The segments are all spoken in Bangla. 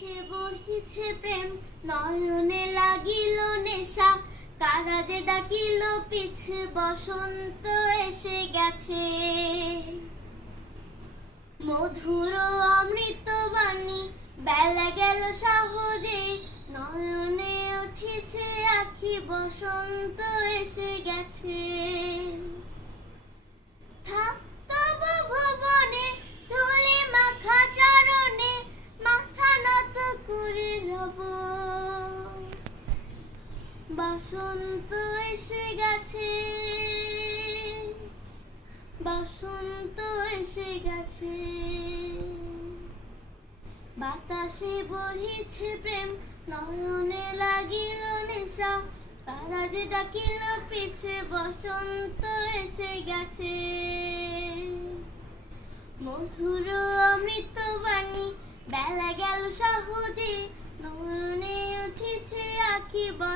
বাতাসে বহিছে প্রেম। নয়নে লাগিল নেশা কারা যে ডাকিল পিছে। বসন্ত এসে গেছে। মধুর অমৃত বাণী, বেলা গেল সহজে। নয়নে উঠেছে আখি, বসন্ত এসে গেছে। বসন্ত এসে গেছে। বসন্ত এসে গেছে। বাতাসে বহিছে প্রেম, নয়নে লাগিল নেশা। তারা যে ডাকিল পিছে, বসন্ত এসে গেছে। মধুর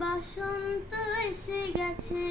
বসন্ত এসে গেছে।